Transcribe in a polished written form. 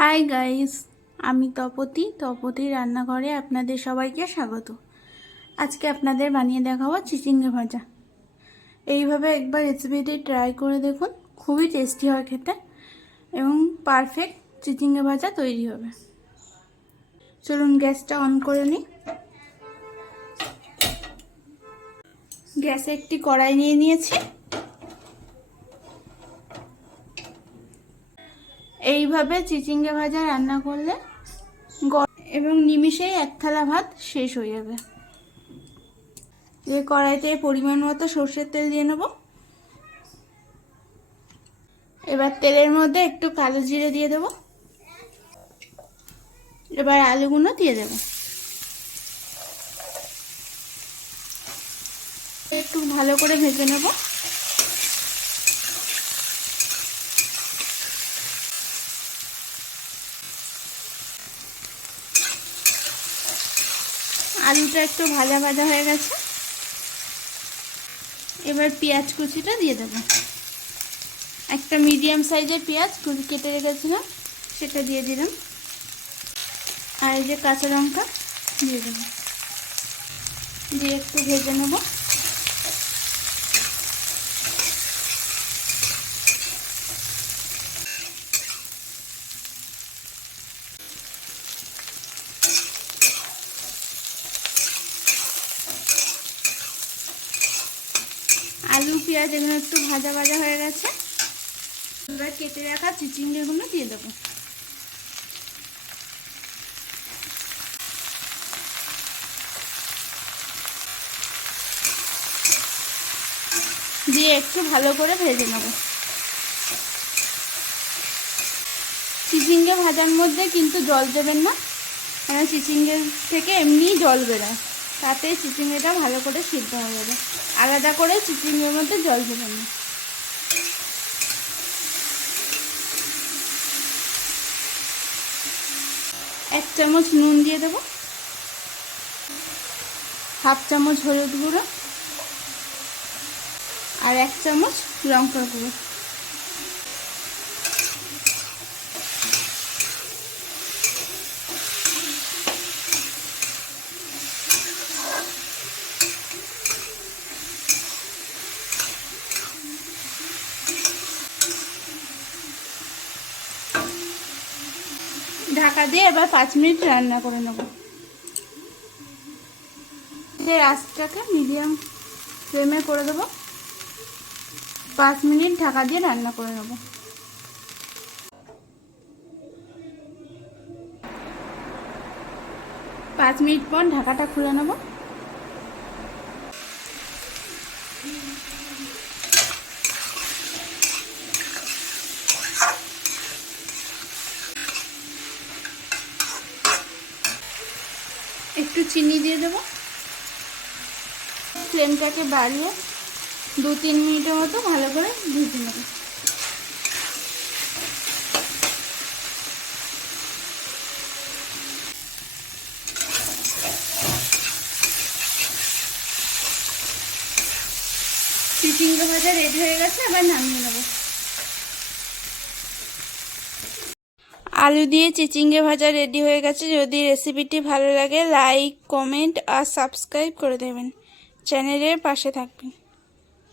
Hi guys, আমি তপতি রান্নাঘরে আপনাদের সবাইকে স্বাগত। আজকে আপনাদের বানিয়ে দেখাবো চিচিঙ্গে ভাজা। এইভাবে একবার রেসিপিটি ট্রাই করে দেখুন, খুবই টেস্টি হয় খেতে এবং পারফেক্ট চিচিঙ্গে ভাজা তৈরি হবে। চলুন গ্যাসটা অন করে নিই। গ্যাসে একটি কড়াই নিয়ে নিয়েছি। এইভাবে চিচিঙ্গে ভাজা রান্না করলে এবং নিমিষেই এক থালা ভাত শেষ হয়ে যাবে। এই কড়াইতে পরিমাণ মতো সর্ষের তেল দিয়ে নেব। এবার তেলের মধ্যে একটু কালো জিরে দিয়ে দেব। এবার আলুগুলো দিয়ে দেব। একটু ভালো করে ভেজে নেব। আলুটা একটু ভাজা ভাজা হয়ে গেছে। এবার পেঁয়াজ কুচিটা দিয়ে দেব। একটা মিডিয়াম সাইজের পেঁয়াজ কেটে রেখেছিলাম, সেটা দিয়ে দিলাম। আর এই যে কাঁচা লঙ্কা দিয়ে দেব, দিয়ে একটু ভেজে নেব। আলু পেঁয়াজ এগুলো একটু ভাজা ভাজা হয়ে গেছে। এবার কেটে রাখা চিচিঙ্গেগুলো দিয়ে দেবো। দিয়ে একটু ভালো করে ভেজে নেব। চিচিঙ্গে ভাজার মধ্যে কিন্তু জল দেবেন না, কারণ চিচিঙ্গের থেকে এমনিই জল বেরোয়, তাতে চিচিঙ্গেটা ভালো করে সিদ্ধ হয়ে যাবে। আলাদা করে চিচিঙ্গের মধ্যে জল দেবেন না। এক চামচ নুন দিয়ে দেবো, হাফ চামচ হলুদ গুঁড়ো আর এক চামচ লঙ্কার গুঁড়ো। ঢাকা দিয়ে এবার 5 মিনিট রান্না করে নেব। আঁচটাকে মিডিয়াম ফ্লেমে করে দেবো। 5 মিনিট ঢাকা দিয়ে রান্না করে নেব। 5 মিনিট পর ঢাকাটা খুলে নেব। একটু চিনি দিয়ে দেবো। ফ্লেমটাকে বাড়িয়ে 2-3 মিনিটের মতো ভালো করে ভেজে নেব। চিচিঙ্গে ভাজা রেডি হয়ে গেছে, আবার নামিয়ে নেব। আলু দিয়ে চিচিঙ্গে ভাজা রেডি হয়ে গেছে। যদি রেসিপিটি ভালো লাগে লাইক, কমেন্ট আর সাবস্ক্রাইব করে দেবেন। চ্যানেলের পাশে থাকবেন।